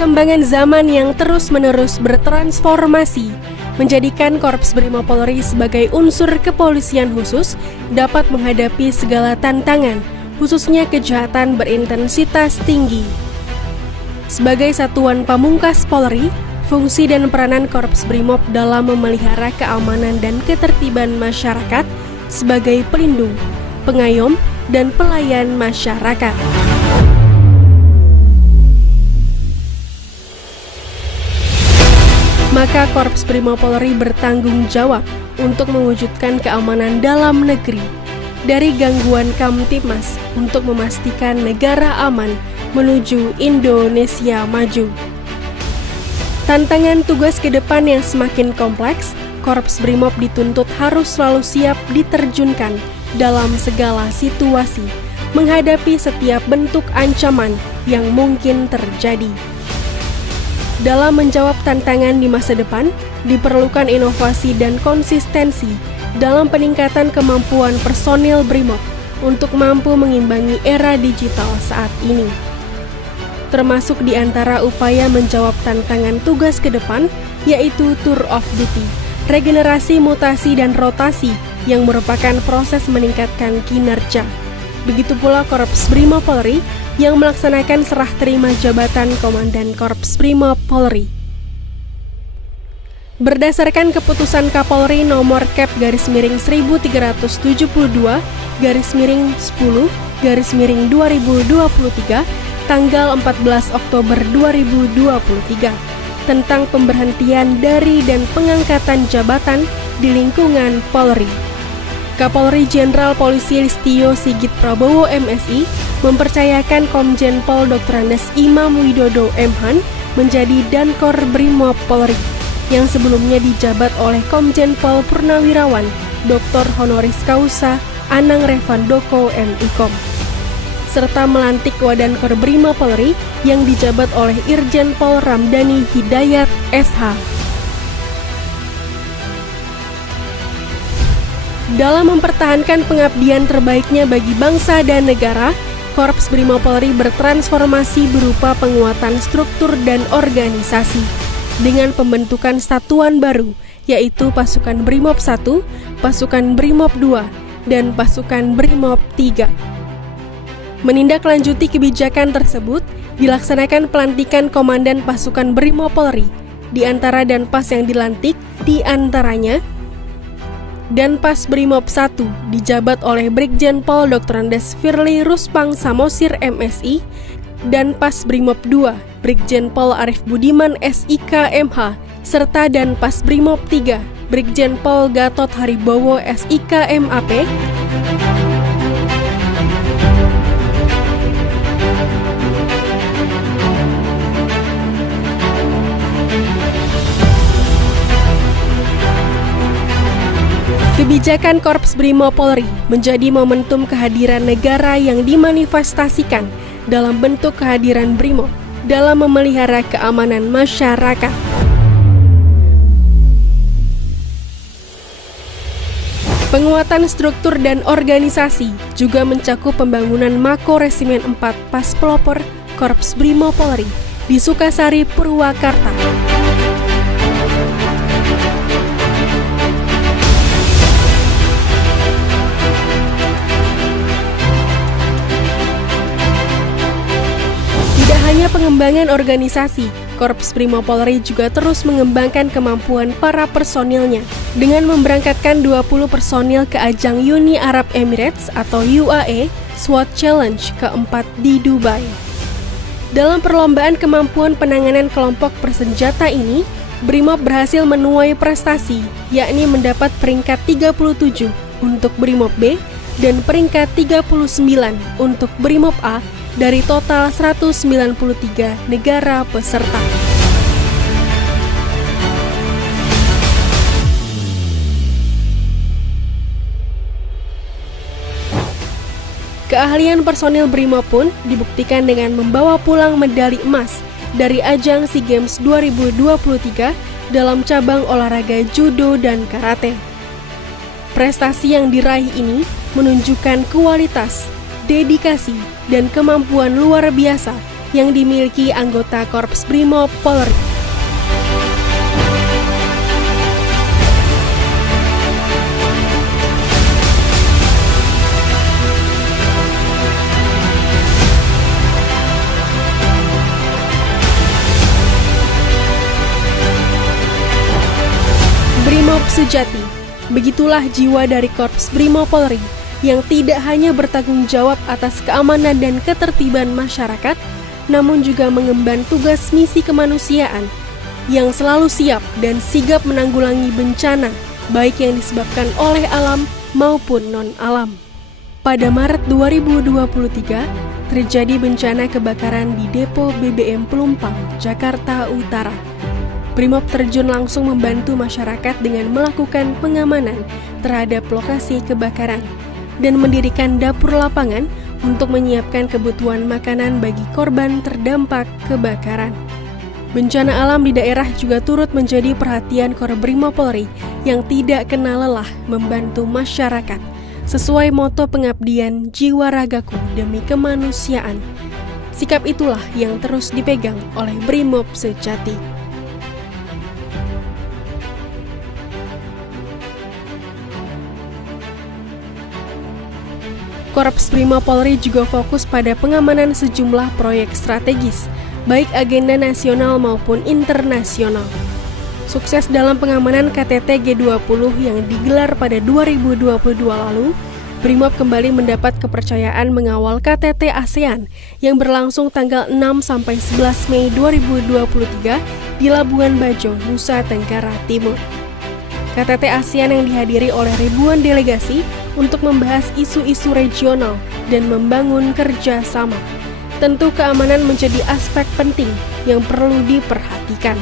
Perkembangan zaman yang terus-menerus bertransformasi menjadikan Korps Brimob Polri sebagai unsur kepolisian khusus dapat menghadapi segala tantangan, khususnya kejahatan berintensitas tinggi. Sebagai satuan pamungkas Polri, fungsi dan peranan Korps Brimob dalam memelihara keamanan dan ketertiban masyarakat sebagai pelindung, pengayom, dan pelayan masyarakat. Maka Korps Brimob Polri bertanggung jawab untuk mewujudkan keamanan dalam negeri dari gangguan Kamtibmas untuk memastikan negara aman menuju Indonesia maju. Tantangan tugas ke depan yang semakin kompleks, Korps Brimob dituntut harus selalu siap diterjunkan dalam segala situasi, menghadapi setiap bentuk ancaman yang mungkin terjadi. Dalam menjawab tantangan di masa depan, diperlukan inovasi dan konsistensi dalam peningkatan kemampuan personil Brimob untuk mampu mengimbangi era digital saat ini. Termasuk di antara upaya menjawab tantangan tugas ke depan, yaitu Tour of Duty, regenerasi, mutasi, dan rotasi yang merupakan proses meningkatkan kinerja. Begitu pula Korps Brimob Polri yang melaksanakan serah terima jabatan Komandan Korps Brimob Polri. Berdasarkan keputusan Kapolri nomor Kep/10/10/2023 tanggal 14 Oktober 2023 tentang pemberhentian dari dan pengangkatan jabatan di lingkungan Polri. Kapolri Jenderal Polisi Listio Sigit Prabowo MSI mempercayakan Komjen Pol Dr. Andes Imam Widodo M.Han menjadi Dankor Brimob Polri yang sebelumnya dijabat oleh Komjen Pol Purnawirawan Dr. Honoris Causa Anang Revandoko M.Ikom, serta melantik Wadankor Brimob Polri yang dijabat oleh Irjen Pol Ramdhani Hidayat SH. Dalam mempertahankan pengabdian terbaiknya bagi bangsa dan negara, Korps Brimob Polri bertransformasi berupa penguatan struktur dan organisasi dengan pembentukan satuan baru, yaitu Pasukan Brimob 1, Pasukan Brimob 2, dan Pasukan Brimob 3. Menindaklanjuti kebijakan tersebut, dilaksanakan pelantikan Komandan Pasukan Brimob Polri, di antara Danpas yang dilantik di antaranya Danpas Brimob 1 dijabat oleh Brigjen Pol Dr. Andes Firly Ruspang Samosir MSI, Danpas Brimob 2 Brigjen Pol Arif Budiman SIK MH, serta Danpas Brimob 3 Brigjen Pol Gatot Haribowo SIK MAP. Kebijakan Korps Brimob Polri menjadi momentum kehadiran negara yang dimanifestasikan dalam bentuk kehadiran Brimob dalam memelihara keamanan masyarakat. Penguatan struktur dan organisasi juga mencakup pembangunan Mako Resimen 4 Pas Pelopor Korps Brimob Polri di Sukasari, Purwakarta. Hanya pengembangan organisasi, Korps Brimob Polri juga terus mengembangkan kemampuan para personilnya dengan memberangkatkan 20 personil ke ajang Uni Arab Emirates atau UAE SWAT Challenge keempat di Dubai. Dalam perlombaan kemampuan penanganan kelompok bersenjata ini, Brimob berhasil menuai prestasi, yakni mendapat peringkat 37 untuk Brimob B dan peringkat 39 untuk Brimob A dari total 193 negara peserta. Keahlian personil Brimob pun dibuktikan dengan membawa pulang medali emas dari ajang SEA Games 2023 dalam cabang olahraga judo dan karate. Prestasi yang diraih ini menunjukkan kualitas, dedikasi, dan kemampuan luar biasa yang dimiliki anggota Korps Brimob Polri. Brimob sejati, begitulah jiwa dari Korps Brimob Polri yang tidak hanya bertanggung jawab atas keamanan dan ketertiban masyarakat, namun juga mengemban tugas misi kemanusiaan yang selalu siap dan sigap menanggulangi bencana, baik yang disebabkan oleh alam maupun non-alam. Pada Maret 2023, terjadi bencana kebakaran di Depo BBM Pelumpang, Jakarta Utara. Brimob terjun langsung membantu masyarakat dengan melakukan pengamanan terhadap lokasi kebakaran dan mendirikan dapur lapangan untuk menyiapkan kebutuhan makanan bagi korban terdampak kebakaran. Bencana alam di daerah juga turut menjadi perhatian Korps Brimob Polri yang tidak kenal lelah membantu masyarakat sesuai moto pengabdian jiwa ragaku demi kemanusiaan. Sikap itulah yang terus dipegang oleh Brimob sejati. Korps Brimob Polri juga fokus pada pengamanan sejumlah proyek strategis, baik agenda nasional maupun internasional. Sukses dalam pengamanan KTT G20 yang digelar pada 2022 lalu, Brimob kembali mendapat kepercayaan mengawal KTT ASEAN yang berlangsung tanggal 6-11 Mei 2023 di Labuan Bajo, Nusa Tenggara Timur. KTT ASEAN yang dihadiri oleh ribuan delegasi untuk membahas isu-isu regional dan membangun kerjasama. Tentu keamanan menjadi aspek penting yang perlu diperhatikan.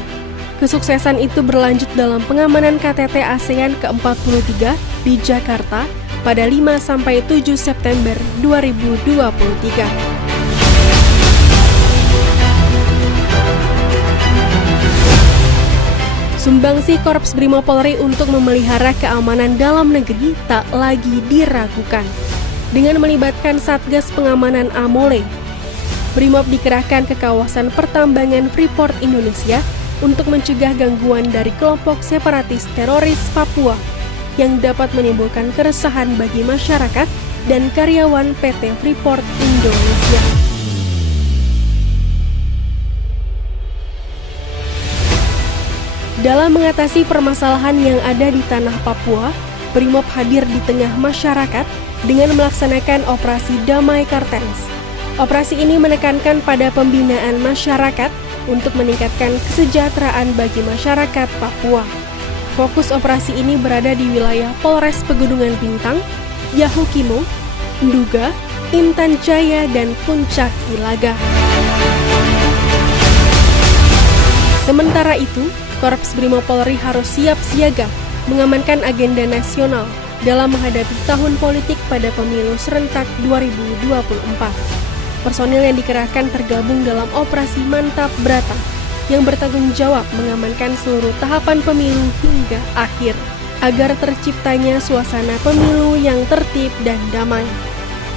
Kesuksesan itu berlanjut dalam pengamanan KTT ASEAN ke-43 di Jakarta pada 5-7 September 2023. Sumbangsi Korps Brimob Polri untuk memelihara keamanan dalam negeri tak lagi diragukan. Dengan melibatkan Satgas Pengamanan Amole, Brimob dikerahkan ke kawasan pertambangan Freeport Indonesia untuk mencegah gangguan dari kelompok separatis teroris Papua yang dapat menimbulkan keresahan bagi masyarakat dan karyawan PT Freeport Indonesia. Dalam mengatasi permasalahan yang ada di tanah Papua, Brimob hadir di tengah masyarakat dengan melaksanakan operasi Damai Kartens. Operasi ini menekankan pada pembinaan masyarakat untuk meningkatkan kesejahteraan bagi masyarakat Papua. Fokus operasi ini berada di wilayah Polres Pegunungan Bintang, Yahukimo, Nduga, Intan Jaya, dan Puncak Ilaga. Sementara itu, Korps Brimob Polri harus siap siaga mengamankan agenda nasional dalam menghadapi tahun politik pada pemilu serentak 2024. Personil yang dikerahkan tergabung dalam operasi Mantap Brata yang bertanggung jawab mengamankan seluruh tahapan pemilu hingga akhir agar terciptanya suasana pemilu yang tertib dan damai.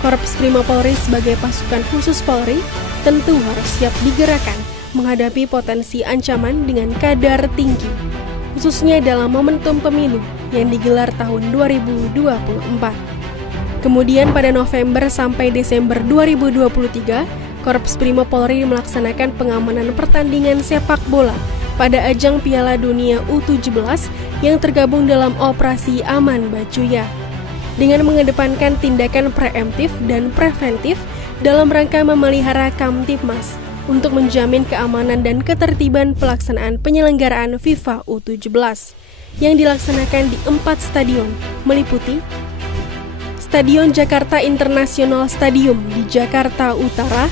Korps Brimob Polri sebagai pasukan khusus Polri tentu harus siap digerakkan menghadapi potensi ancaman dengan kadar tinggi, khususnya dalam momentum pemilu yang digelar tahun 2024. Kemudian pada November sampai Desember 2023, Korps Brimob Polri melaksanakan pengamanan pertandingan sepak bola pada ajang Piala Dunia U17 yang tergabung dalam operasi Aman Bacuya. Dengan mengedepankan tindakan preemptif dan preventif dalam rangka memelihara Kamtibmas untuk menjamin keamanan dan ketertiban pelaksanaan penyelenggaraan FIFA U17 yang dilaksanakan di 4 stadion, meliputi Stadion Jakarta International Stadium di Jakarta Utara,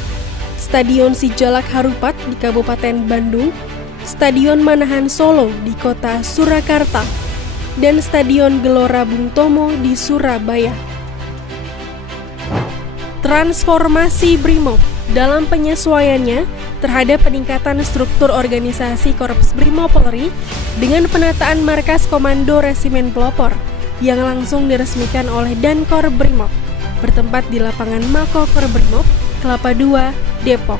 Stadion Sijalak Harupat di Kabupaten Bandung, Stadion Manahan Solo di Kota Surakarta, dan Stadion Gelora Bung Tomo di Surabaya. Transformasi Brimob dalam penyesuaiannya terhadap peningkatan struktur organisasi Korps Brimob Polri dengan penataan markas Komando Resimen Pelopor yang langsung diresmikan oleh Dankor Brimob bertempat di lapangan Mako Korps Brimob, Kelapa II, Depok.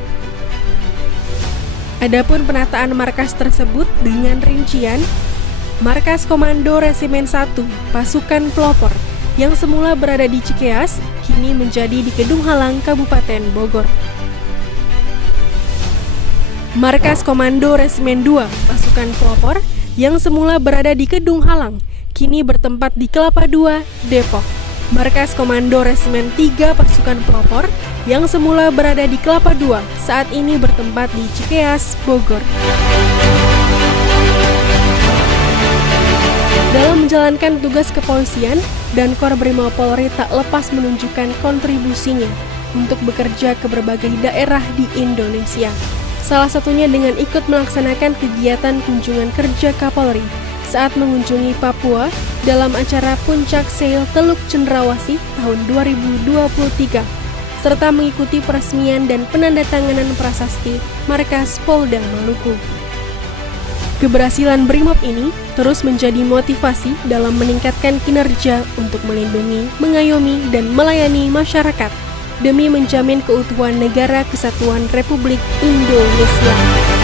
Adapun penataan markas tersebut dengan rincian Markas Komando Resimen 1 Pasukan Pelopor yang semula berada di Cikeas, kini menjadi di Kedung Halang, Kabupaten Bogor. Markas Komando Resimen 2 Pasukan Pelopor yang semula berada di Kedung Halang, kini bertempat di Kelapa II, Depok. Markas Komando Resimen 3 Pasukan Pelopor yang semula berada di Kelapa II, saat ini bertempat di Cikeas, Bogor. Dalam menjalankan tugas kepolisian, dan Korbrimob Polri tak lepas menunjukkan kontribusinya untuk bekerja ke berbagai daerah di Indonesia. Salah satunya dengan ikut melaksanakan kegiatan kunjungan kerja Kapolri saat mengunjungi Papua dalam acara Puncak Sail Teluk Cendrawasih tahun 2023, serta mengikuti peresmian dan penandatanganan prasasti Markas Polda Maluku. Keberhasilan Brimob ini terus menjadi motivasi dalam meningkatkan kinerja untuk melindungi, mengayomi, dan melayani masyarakat demi menjamin keutuhan Negara Kesatuan Republik Indonesia.